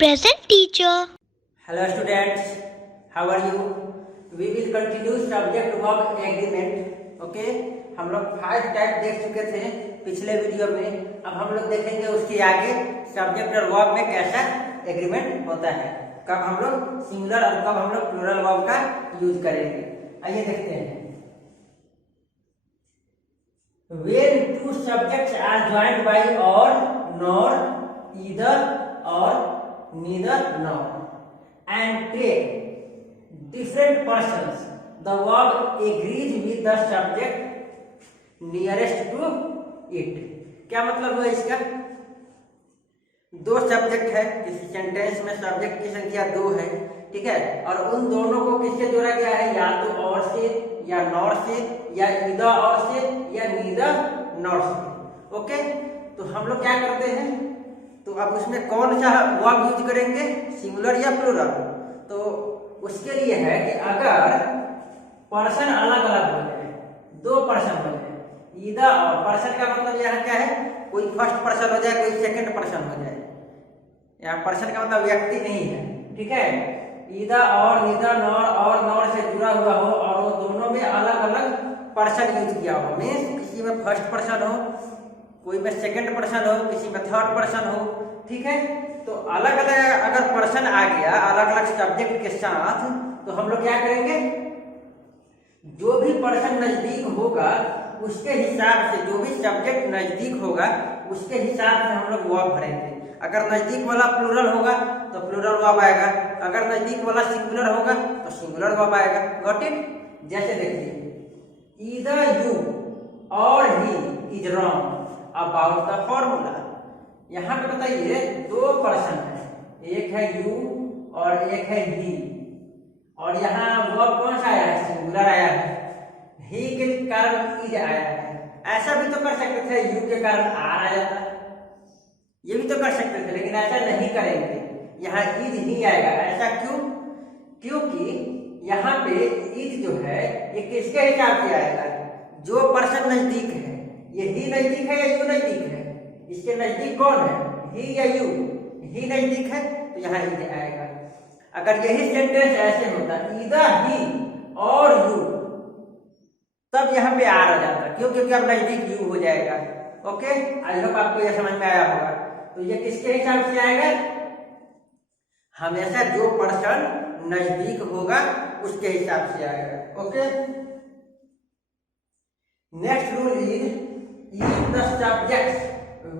Present teacher. Hello students, how are you? We will continue subject verb agreement. Okay, हम लोग first type देख चुके थे पिछले वीडियो में। अब हम लोग देखेंगे उसके आगे सब्जेक्ट और वर्ब में कैसा एग्रीमेंट होता है, कब हम लोग सिंगुलर और कब हम लोग प्लूरल वर्ब का यूज करेंगे। आइए देखते हैं। When two subjects are joined by or, nor, either or, neither nor, and take different persons, the verb agrees with the subject nearest to it. क्या मतलब हुआ इसका? दो सब्जेक्ट है, किसी सेंटेंस में सब्जेक्ट की संख्या दो है, ठीक है, और उन दोनों को किससे जोड़ा गया है? या तो और से, या नॉर से, या ईदर और से, या नीदर नॉर से। ओके, तो हम लोग क्या करते हैं, तो अब उसमें कौन सा वर्ब यूज करेंगे, सिंगुलर या प्लूरल? तो उसके लिए है कि अगर पर्सन अलग अलग हो जाए, दो पर्सन हो जाए, ईदर और पर्सन का मतलब यहाँ क्या है, कोई फर्स्ट पर्सन हो जाए, कोई सेकंड पर्सन हो जाए। यहाँ पर्सन का मतलब व्यक्ति नहीं है, ठीक है। ईदर और, नीदर नॉर और नॉर से जुड़ा हुआ हो और वो दोनों में अलग अलग पर्सन यूज किया हो, मीन्स किसी में फर्स्ट पर्सन हो, कोई में सेकंड पर्सन हो, किसी में थर्ड पर्सन हो, ठीक है। तो अलग अलग अगर पर्सन आ गया अलग अलग सब्जेक्ट के साथ, तो हम लोग क्या करेंगे, जो भी पर्सन नजदीक होगा उसके हिसाब से, जो भी सब्जेक्ट नजदीक होगा उसके हिसाब से हम लोग वर्ब भरेंगे। अगर नजदीक वाला प्लूरल होगा तो प्लूरल वर्ब आएगा, अगर नजदीक वाला सिंगुलर होगा तो सिंगुलर वर्ब आएगा। Got it? जैसे देखिए, ईदर यू और he is wrong about the formula. यहाँ पे बताइए दो पर्सन है, एक है यू और एक है ही, और यहाँ वर्ब कौन सा आया है? सिंगुलर आया है। ही के कारण इज आया है। ऐसा भी तो कर सकते थे, यू के कारण आर आ जाता, ये भी तो कर सकते थे, लेकिन ऐसा नहीं करेंगे। यहाँ इज ही आएगा। ऐसा क्यों? क्योंकि यहाँ पे इज जो है ये किसके हिसाब से आएगा? जो पर्सन नजदीक है, ये ही नजदीक है या यू नजदीक है? इसके नजदीक कौन है, ही या यू? ही नजदीक है तो यहाँ इज आएगा। अगर यही सेंटेंस ऐसे होता, ईदर ही और यू, तब यहाँ पे आर आ जाता। क्यों? क्योंकि अब नजदीक यू हो जाएगा। ओके, आई होप आपको यह समझ में आया होगा। तो ये किसके हिसाब से आएगा? हमेशा जो पर्सन नजदीक होगा उसके हिसाब से आएगा। Okay, next rule is the subjects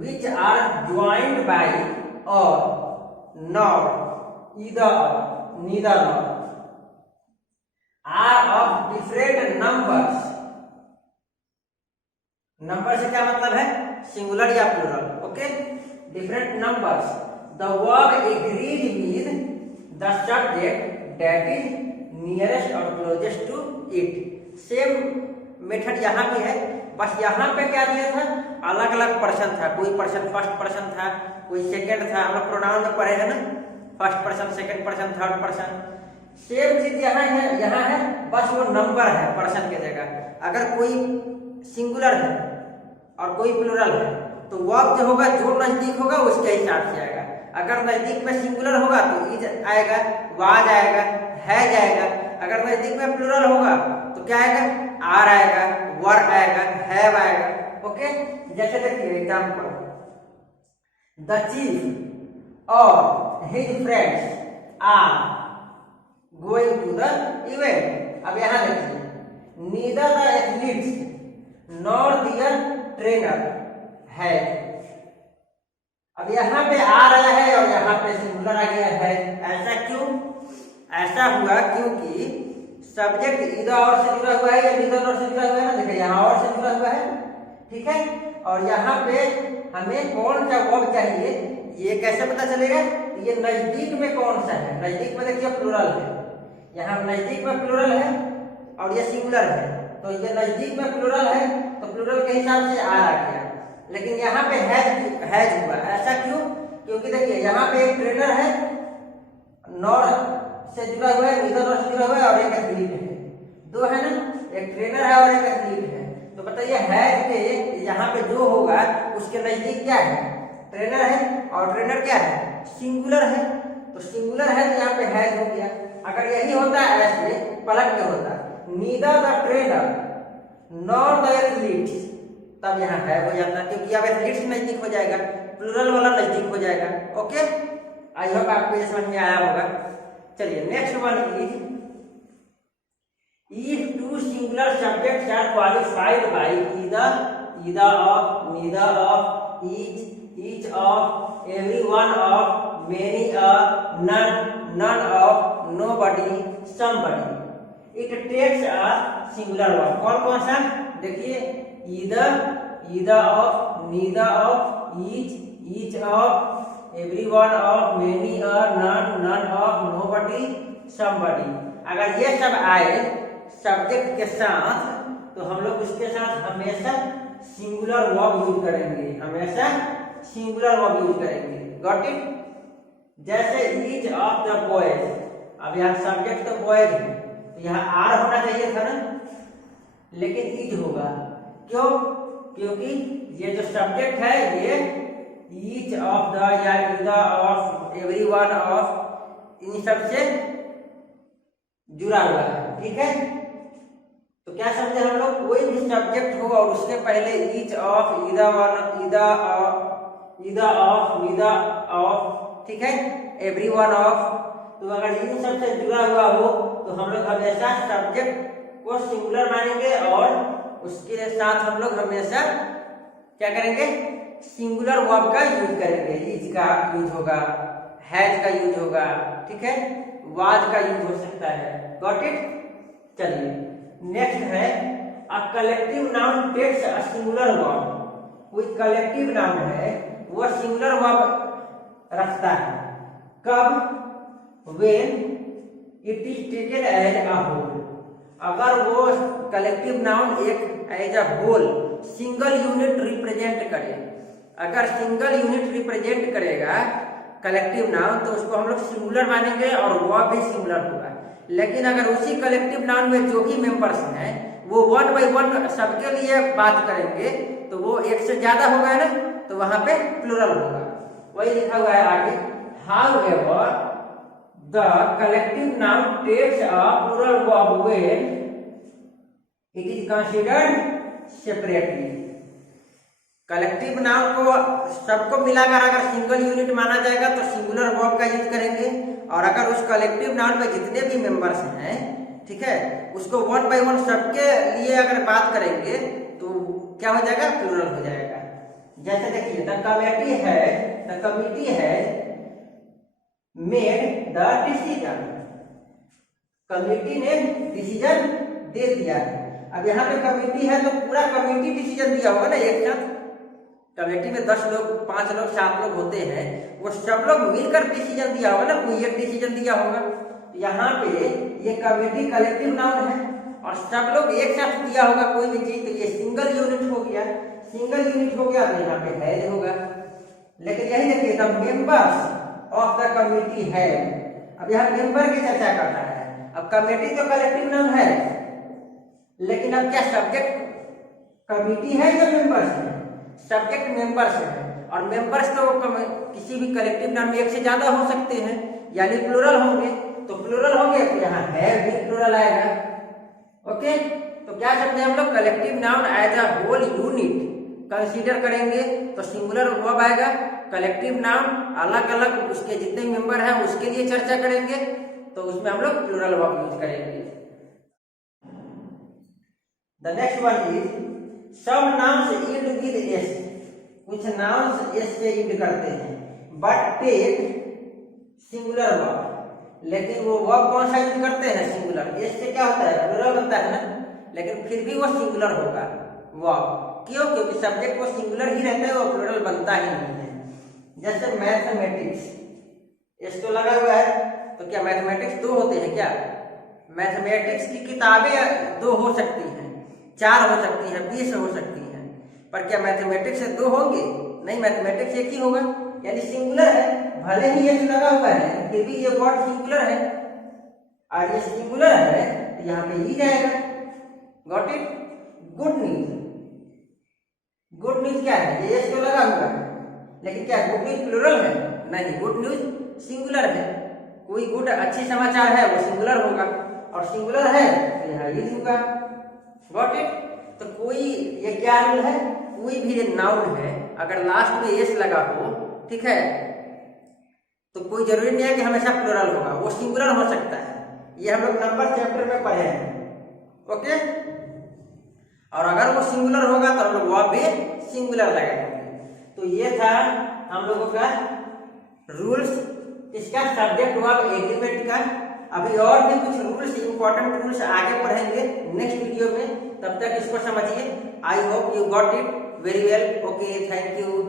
which are joined by or, nor, either or, neither nor are of different numbers. Number से क्या मतलब है? सिंगुलर या plural. Okay, different numbers, the verb agrees with the subject that is nearest और closest to it. Same method यहाँ भी है, बस यहाँ पे क्या दिया था, अलग अलग पर्सन था। कोई पर्सन फर्स्ट पर्सन था, कोई सेकंड था। हम लोग प्रोनाउन में पढ़े हैं ना, first person, second person, third person. Same चीज यहाँ है, बस वो नंबर है पर्सन की जगह। अगर कोई सिंगुलर है और कोई प्लूरल है तो वर्ब जो होगा, जो नजदीक होगा उसके हिसाब से आएगा। अगर नजदीक में सिंगुलर होगा तो इज आएगा, वाज आएगा, हैज आएगा। अगर नजदीक में प्लूरल होगा तो क्या आएगा? आर आएगा, वर आएगा, हैव आएगा। ओके, जैसे देखिए एग्जांपल, द चीफ और his friends are going to the event. अब यहाँ देखिए, neither the athletes nor their trainer है। अब यहाँ पे आर आया है और यहाँ पे सिंगुलर आ गया है। ऐसा क्यों? ऐसा हुआ क्योंकि सब्जेक्ट ईदर और से जुड़ा हुआ है या नीदर और से जुड़ा हुआ है ना। देखिए यहाँ और से जुड़ा हुआ है, ठीक है, और यहाँ पे हमें कौन सा वर्ब चाहिए, ये कैसे पता चलेगा? ये नजदीक में कौन सा है? नजदीक में देखिए प्लूरल है, यहाँ नजदीक में प्लूरल है और ये सिंगुलर है, तो ये नजदीक में प्लूरल है तो प्लूरल के हिसाब से आर आ गया। लेकिन यहाँ पे हैज हुआ। ऐसा क्यों? क्योंकि देखिए यहाँ पे एक ट्रेनर है, नॉर से जुड़ा हुआ है, नीदर नॉर से जुड़ा हुआ है, और एक एथलीट है। दो है ना, एक ट्रेनर है और एक एथलीट है। तो बताइए हैज के यहाँ पे जो होगा उसके नजदीक क्या है? ट्रेनर है, और ट्रेनर क्या है? सिंगुलर है। तो सिंगुलर है तो यहाँ पे हैज हो गया। अगर यही होता है ऐसे पलट के होता neither the trainer nor the athletes, तब यहाँ है हो जाता, क्योंकि अब एथलीट्स नजदीक हो जाएगा, प्लूरल वाला नजदीक हो जाएगा। ओके, आई होप आपको ये समझ में आया होगा। चलिए next one if two singular subjects are qualified by either of, neither of, each of, every one of, many of, none of, nobody, somebody, it takes a singular verb। कौन कौन सा देखिए, either of, neither of, each of, every one of, many of, none of, nobody, somebody। अगर ये सब आए subject के साथ तो हम लोग उसके साथ हमेशा सिंगुलर वर्ब यूज करेंगे, हमेशा सिंगुलर वर्ब यूज करेंगे। Got it? जैसे ईच ऑफ द बॉयज, अब यहाँ सब्जेक्ट तो बॉयज है तो यहाँ आर होना चाहिए था ना, लेकिन ईज होगा। क्यों? क्योंकि ये जो सब्जेक्ट है ये ईच ऑफ द या either of, every one of, इन सब से जुड़ा हुआ है। ठीक है, तो क्या समझे हम लोग, कोई भी सब्जेक्ट हो और उसके पहले each of, either of, neither of, ठीक है, एवरी वन ऑफ, तो अगर इन सब से जुड़ा हुआ हो तो हम लोग हमेशा सब्जेक्ट को सिंगुलर मानेंगे और उसके साथ हम लोग हमेशा क्या करेंगे, सिंगुलर वर्ब का यूज करेंगे। ईज का यूज होगा, हैज का यूज होगा, ठीक है, वाज का यूज हो सकता है। Got it? चलिए नेक्स्ट है a collective noun takes a singular verb. कोई कलेक्टिव नाउन है वह सिंगुलर वर्ब रखता है कब? When it is taken as a whole. अगर वो कलेक्टिव नाउन एक as a whole single unit represent करे, अगर सिंगल यूनिट रिप्रेजेंट करेगा कलेक्टिव नाउन तो उसको हम लोग सिंगुलर मानेंगे और वह भी सिंगुलर होगा। लेकिन अगर उसी कलेक्टिव नाउन में जो भी मेंबर्स हैं वो वन बाय वन सबके लिए बात करेंगे तो वो एक से ज्यादा होगा ना, तो वहां पे प्लूरल होगा। वही लिखा हुआ है आगे, however the collective noun takes a plural verb when it is considered separately. Collective noun को सबको मिलाकर अगर सिंगल यूनिट माना जाएगा तो सिंगुलर वर्ब का यूज करेंगे, और अगर उस कलेक्टिव नाउन में जितने भी मेंबर्स हैं, ठीक है, उसको वन बाय वन सबके लिए अगर बात करेंगे तो क्या हो जाएगा, प्लूरल हो जाएगा। जैसे देखिए द कमिटी है मेड द डिसीजन, कमिटी ने डिसीजन दे दिया है। अब यहाँ पे कमिटी है तो पूरा कमिटी डिसीजन दिया होगा ना एक साथ। कमेटी में 10 लोग, 5 लोग, 7 लोग होते हैं, वो सब लोग मिलकर डिसीजन दिया होगा ना, कोई एक डिसीजन दिया होगा। यहाँ पे ये कमेटी कलेक्टिव नाउन है और सब लोग एक साथ दिया होगा कोई भी चीज, तो ये सिंगल यूनिट हो गया। सिंगल यूनिट हो गया तो यहाँ पे हैज होगा। लेकिन यही देखिए the members of the committee है, अब यहाँ मेंबर की चर्चा करता है। अब कमेटी तो कलेक्टिव नाउन है, लेकिन अब क्या सब्जेक्ट कमिटी है या मेंबर्स है? सब्जेक्ट मेंबर्स है, और मेंबर्स तो किसी भी कलेक्टिव नाउन में एक से ज्यादा हो सकते हैं, यानी प्लूरल होंगे। तो प्लूरल होंगे तो यहाँ है भी प्लूरल आएगा। ओके, तो क्या समझे हम लोग, collective noun as a whole unit consider करेंगे तो सिंगुलर वर्ब आएगा। कलेक्टिव नाउन अलग अलग उसके जितने मेंबर हैं उसके लिए चर्चा करेंगे तो उसमें हम लोग प्लूरल वर्ब यूज करेंगे। द नेक्स्ट वन इज सब नाउन्स एंड विद एस। कुछ नाउन्स एस से एंड करते हैं, बट टेक सिंगुलर वर्ब। लेकिन वो वर्ब कौन सा यूज करते हैं, सिंगुलर। एस से क्या होता है, प्लूरल बनता है ना, लेकिन फिर भी वो सिंगुलर होगा वर्ब। क्यों? क्योंकि सब्जेक्ट वो सिंगुलर ही रहता है, वो प्लूरल बनता ही नहीं है। जैसे मैथमेटिक्स, एस तो लगा हुआ है, तो क्या मैथमेटिक्स 2 होते हैं क्या? मैथमेटिक्स की किताबें 2 हो सकती हैं, 4 हो सकती हैं, 20 हो सकती हैं, पर क्या मैथमेटिक्स से 2 होंगे? नहीं, मैथमेटिक्स एक ही होगा, यानी सिंगुलर है। भले ही ये लगा हुआ है फिर भी ये वर्ड सिंगुलर है, और ये सिंगुलर है तो यहाँ पे ही जाएगा। Got it? Good news, good news क्या है, ये तो लगा हुआ है, लेकिन क्या गुड न्यूज प्लूरल है? नहीं, गुड न्यूज सिंगुलर है। कोई गुड अच्छी समाचार है वो सिंगुलर होगा, और सिंगुलर है तो यहाँ यूज होगा। Got it? तो कोई ये क्या रूल है, कोई भी नाउन है अगर लास्ट में एस लगा हो, ठीक है, तो कोई जरूरी नहीं है कि हमेशा प्लुरल होगा, वो सिंगुलर हो सकता है। ये हम लोग नंबर चैप्टर में पढ़े हैं। ओके, और अगर वो सिंगुलर होगा तो हम लोग वह भी सिंगुलर लगाएंगे। तो ये था हम लोगों का रूल्स, इसका सब्जेक्ट वर्ब एग्रीमेंट का। अभी और भी कुछ रूल्स, इंपॉर्टेंट रूल्स आगे पढ़ेंगे नेक्स्ट वीडियो में, तब तक इसको समझिए। I hope you got it very well. Okay, thank you.